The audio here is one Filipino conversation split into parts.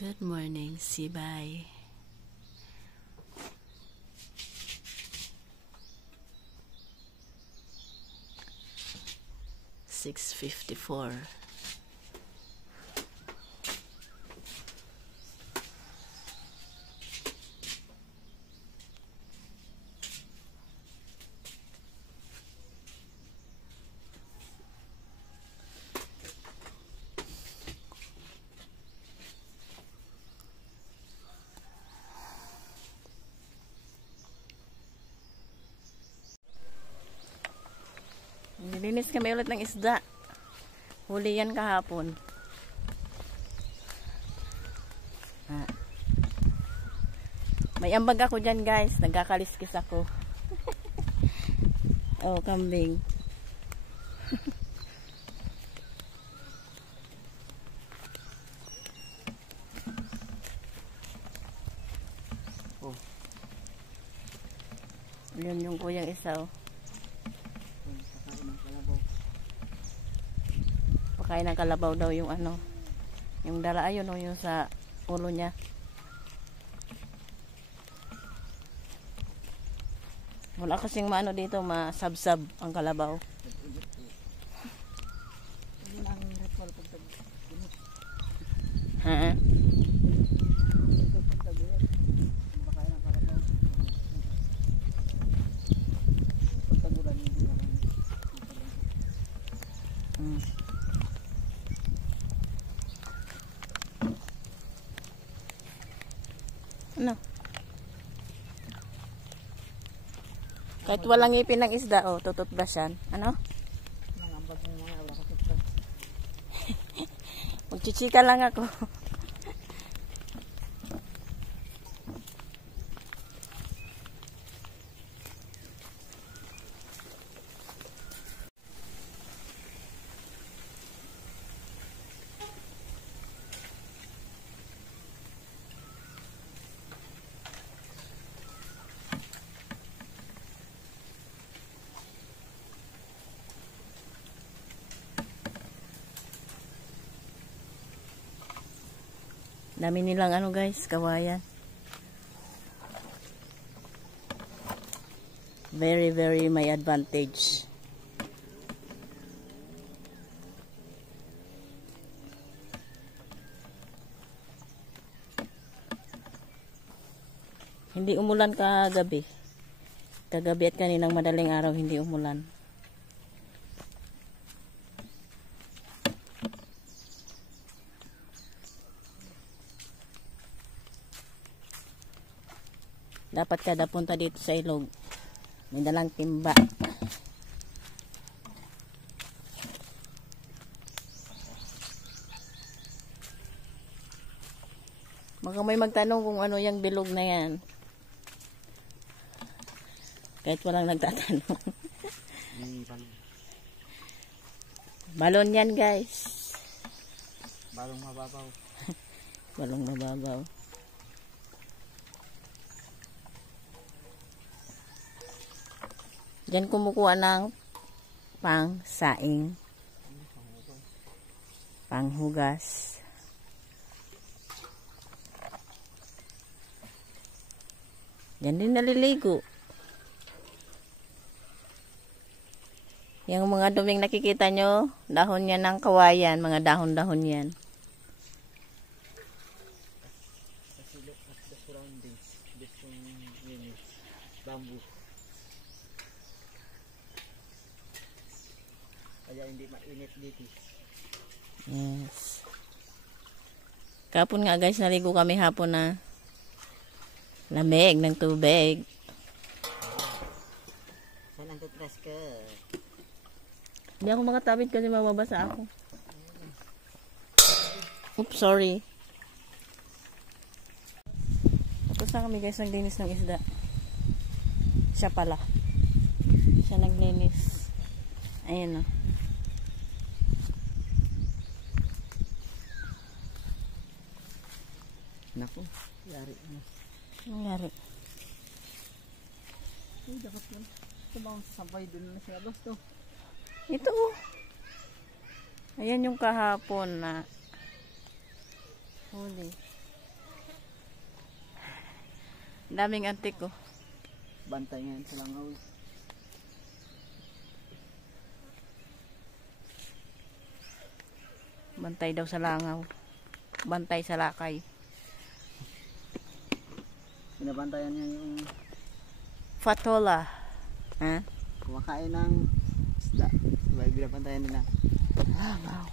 Good morning, Sibay. $6.54. Nilinis kami ulit ng isda. Huli yan kahapon. May ambag ako dyan, guys. Nagkakaliskis ako. Oh, kambing. Oh. Yun yung kuyang isa, oh. Pakain ng kalabaw daw yung ano, yung dala, ayun o, yung sa ulo niya. Wala kasing maano dito, masabsab ang kalabaw. Ha? Ano? Kahit walang ngipin ng isda, oh, tututbrushan. Ano? Magchichika lang ako. Dami nilang ano, guys, kawayan. Very, very may advantage. Hindi umulan kagabi. Kagabi at kaninang madaling araw hindi umulan. Dapat kada punta dito sa ilog, may dalang timba. Baka may magtanong kung ano yung bilog na yan. Kahit walang nagtatanong. Balon yan, guys. Balong mababaw. Balong mababaw. Diyan kumukuha ng pang-saing, panghugas. Diyan din naliligo. Yung mga duming nakikita nyo, dahon yan ng kawayan, mga dahon-dahon yan. The surroundings, this bamboo. Kaya hindi mainit dito. Yes. Kapon nga, guys, naligo kami hapon na lamig ng tubig. Saan ang tutras ka? Hindi ako makatawid kasi mababasa ako. Oops, sorry. Tapos na kami, guys, naglinis ng isda. Siya pala. Siya naglinis. Ayan, o. Naku, yari na. Anong yari? Ay, dapat lang. Ito bang sabay dun na siya. Basta. Ito, oh. Ayan yung kahapon na huli. Daming antik ko. Bantay ngayon sa langaw. Bantay daw sa langaw. Bantay sa lakay. Binabantayan niya yung Fatola. Ha? kumakain ng isda. Diba, binabantayan nila. Langaw.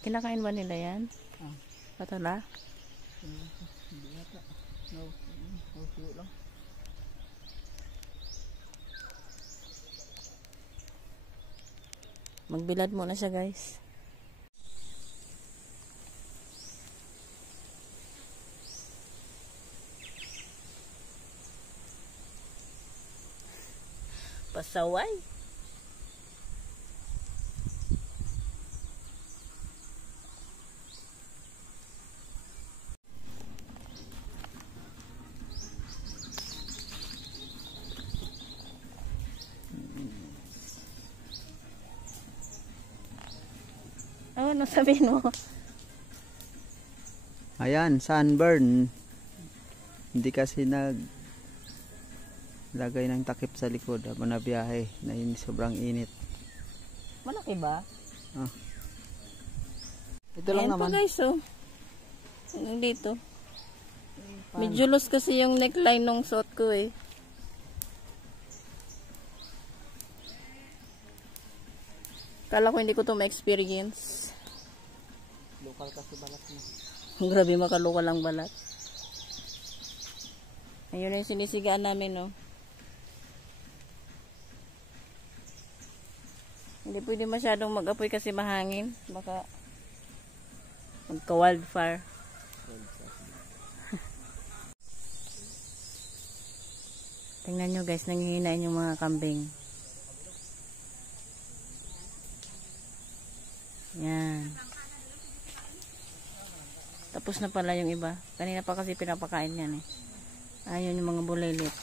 Kinakain ba nila yan? Fatola? Hindi yata. No. No, suyo lang. Magbilad muna siya, guys. Pasaway. Ano sabihin mo? Ayan, sunburn. Hindi kasi lagay ng takip sa likod habang nabiyahe na sobrang init. Malaki ba? Ito lang ayan naman. Pa guys, oh. Dito. Medyo loose kasi yung neckline nung suot ko eh. Kala ko hindi ko to ma-experience. Local kasi balat mo. Grabe, makalukal lang balat. Ayun na yung sinisigaan namin, no. Hindi pwede masyadong mag-apoy kasi mahangin. Baka magka-wildfire. Tingnan nyo guys, nanghihinain yung mga kambing. Yan. Tapos na pala yung iba. Kanina pa kasi pinapakain yan eh. Ayun yung mga bulilit.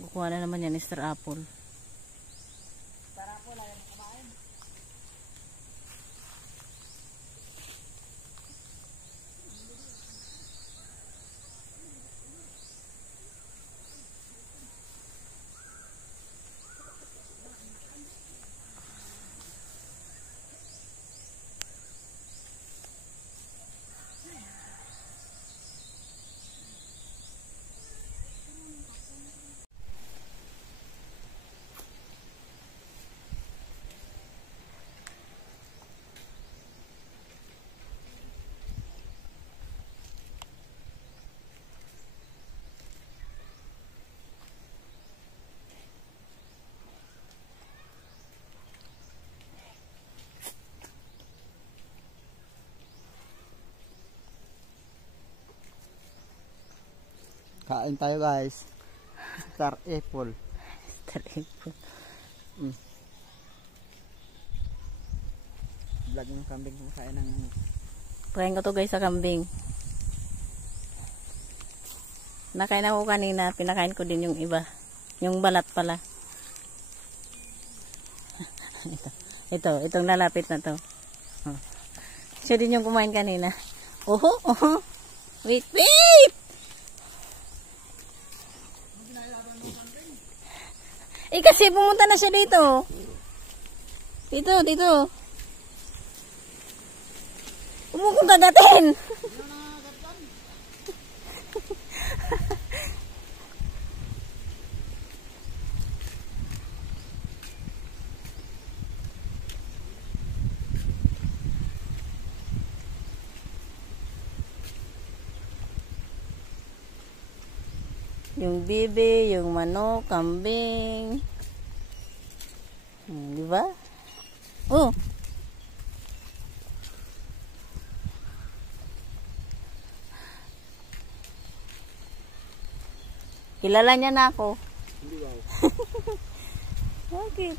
Bukuha na naman yan, Mr. Apple. Kain tayo guys. Star apple. Star apple. Vlog ng kambing kumakain ng Pakain ko to guys sa kambing. Nakain ako kanina. Pinakain ko din yung iba. Yung balat pala. Itong lalapit na to. Siya din yung kumain kanina. Oho. Wait. Eh kasi pumunta na siya dito. Dito. Umukong kagatin. Yung bibi, yung manok, kambing. Di ba? Oh. Kilala niya na ako. hindi ba? Bakit?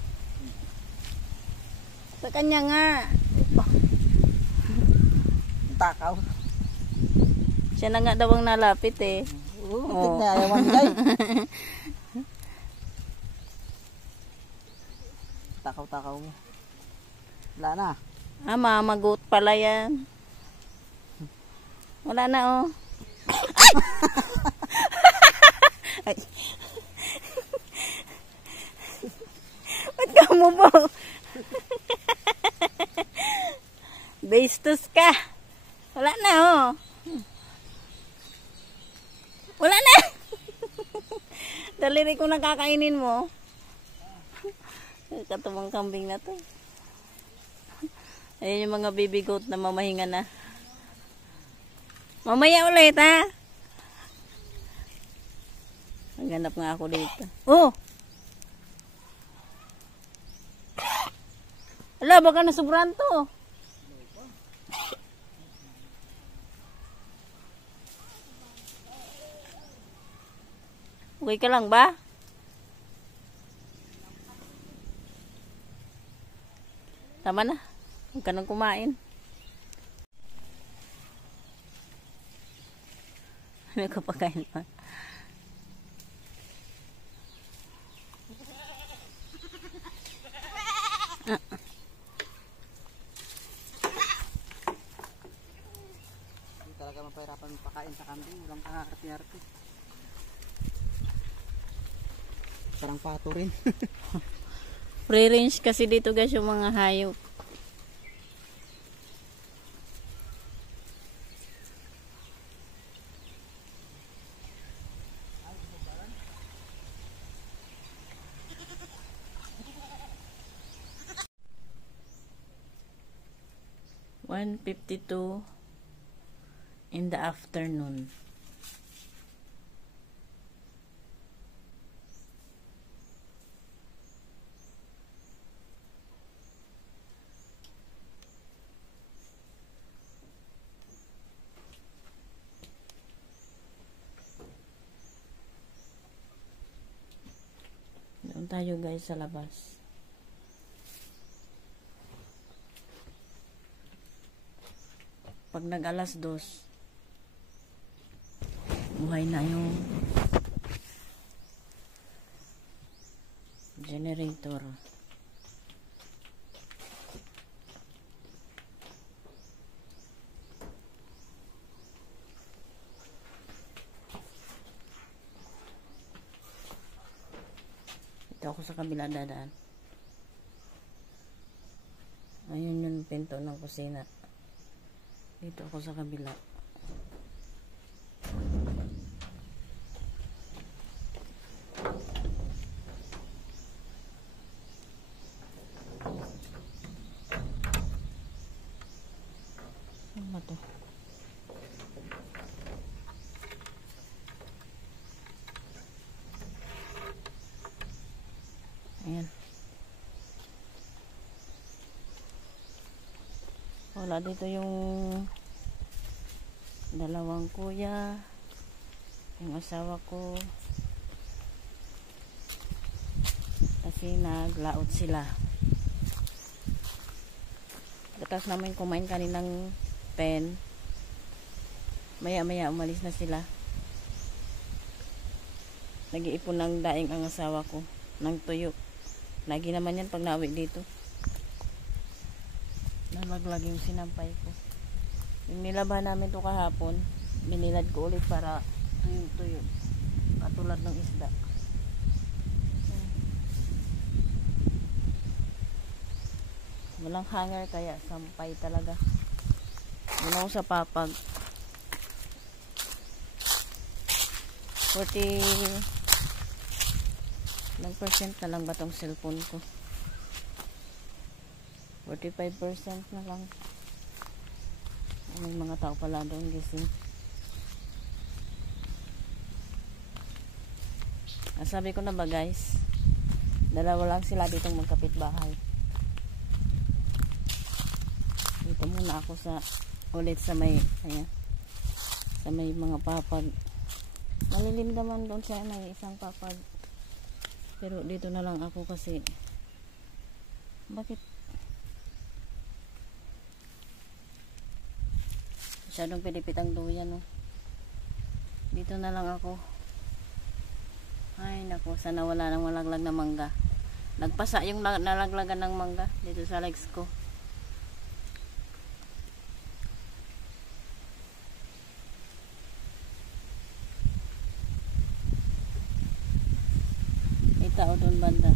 Sa kanya nga. Takaw. Siya na nga daw ang nalapit eh. Oo, na ayawan guys. Takaw-takaw mo. Wala na. Mamagot pala yan. Wala na oh. Ay. Ba't ka mo po? Bastos ka. Wala na oh. Wala na. Daliri ko nakakainin mo. Katubang kambing na to. Ayun yung mga baby goat na mamahinga na. Mamaya ulit ha. Maghanap nga ako dito. Oh! Ala, baka nasubran to. Okay ka lang ba? Tama na. Huwag ka nang kumain. Ano ka pakain pa? Hindi talaga mapahirapan pakain sa kambing. Walang kakarte-arte. Parang pato rin. Free range kasi dito guys yung mga hayop. (1:52) in the afternoon. Doon tayo guys sa labas. Pag nag-alas 2, buhay na yung generator. Ito ako sa kabila dadaan. Ayun yung pinto ng kusina. Dito ako sa kabila. Ano ba to? Ayan. Wala dito yung dalawang kuya, yung asawa ko, kasi naglaot sila. Tapos namin kumain kaninang 10, maya umalis na sila. Nag-iipon ng daing ang asawa ko ng tuyo. Lagi naman yan pag nauwi dito. Nalaglag yung sinampay ko. Yung nilaban namin to kahapon, binilad ko ulit para tuyo. Katulad ng isda. Walang hanger kaya sampay talaga. Muna ko sa papag. 40 ilang percent na lang ba tong cellphone ko? 45% na lang. May mga tao pala doon gising. Sabi ko na ba guys, dalawa lang sila ditong magkapitbahay. Dito muna ako ulit sa may sa may mga papag. Malilim naman doon sa may isang papag. Pero dito na lang ako kasi bakit masyadong pilipit ang duyan, no? Dito na lang ako. Ay naku, sana wala nang malaglag na mangga. Nagpasa yung nalaglagan ng mangga dito sa legs ko. May tao doon banda.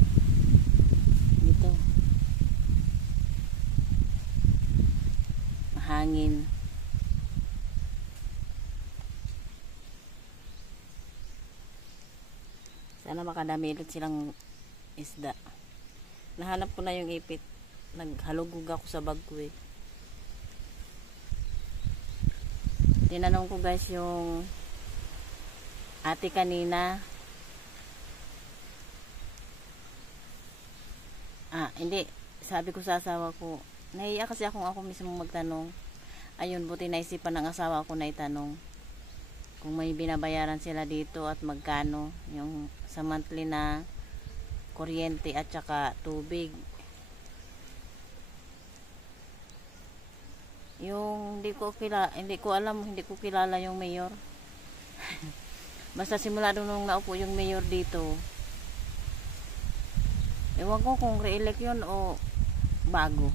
Dito. Mahangin. Sana makadami ulit silang isda. Nahanap ko na yung ipit. Naghalugog ako sa bag ko eh. Tinanong ko guys yung ate kanina. Hindi. Sabi ko sa asawa ko, nahiya kasi ako mismo magtanong. Ayun, buti naisipan ng asawa ko na itanong kung may binabayaran sila dito at magkano yung sa monthly na kuryente at saka tubig. Yung hindi ko kilala yung mayor. Basta simula doon nung naupo yung mayor dito. Ewan ko kung re-elect yun o bago.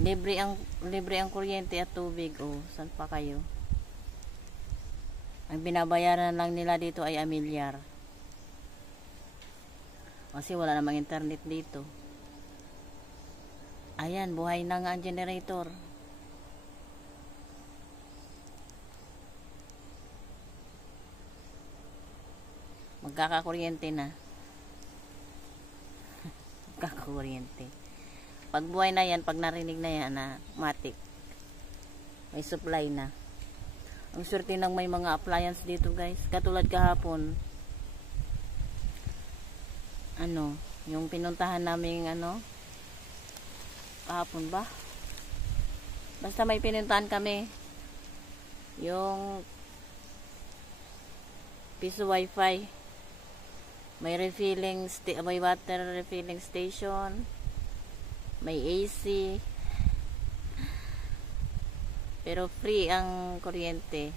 Libre ang kuryente at tubig. Saan pa kayo? Ang binabayaran lang nila dito ay amilyar. Kasi wala namang internet dito. Ayan, buhay na nga ang generator. Magkakakuryente na. Magkakakuryente. Pag buhay na yan, pag narinig na yan na matik, may supply na. Ang swerte ng may mga appliance dito guys. Katulad kahapon, yung pinuntahan namin kahapon ba? Basta may pinuntahan kami. Yung piso wifi. May may water refilling station. May AC. Pero free ang kuryente.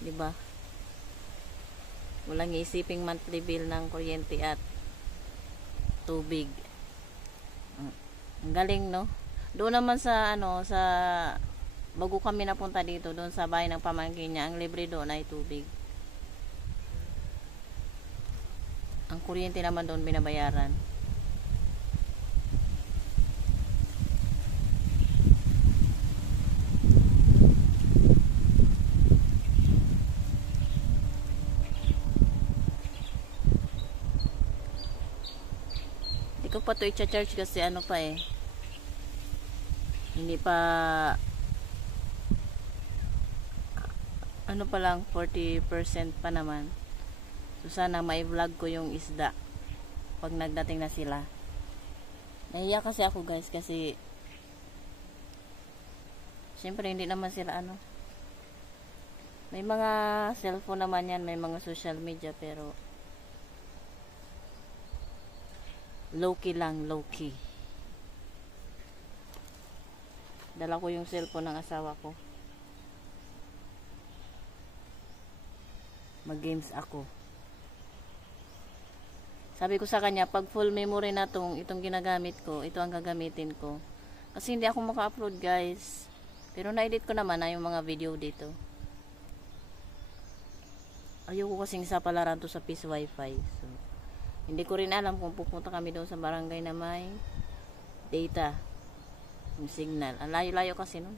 'Di ba? Walang isiping monthly bill ng kuryente at tubig. Ang galing, no? Doon naman sa sa bago kami napunta dito, doon sa bahay ng pamangkin niya, ang libre doon ay tubig. Ang kuryente naman doon binabayaran. Hindi ko pa ito i-charge kasi hindi pa pa lang 40% pa naman. So sana may vlog ko yung isda pag nagdating na sila. Nahiya kasi ako guys kasi syempre hindi naman sila may mga cellphone naman yan, may mga social media, pero low key lang, low key. Dala ko yung cellphone ng asawa ko. Mag-games ako. Sabi ko sa kanya, pag full memory na itong ginagamit ko, ito ang gagamitin ko. Kasi hindi ako maka-upload guys. Pero na-edit ko naman yung mga video dito. Ayoko kasing sa palaran to sa Peace Wi-Fi. So, hindi ko rin alam kung pupunta kami doon sa barangay na may data. Yung signal. Ang layo-layo kasi nun.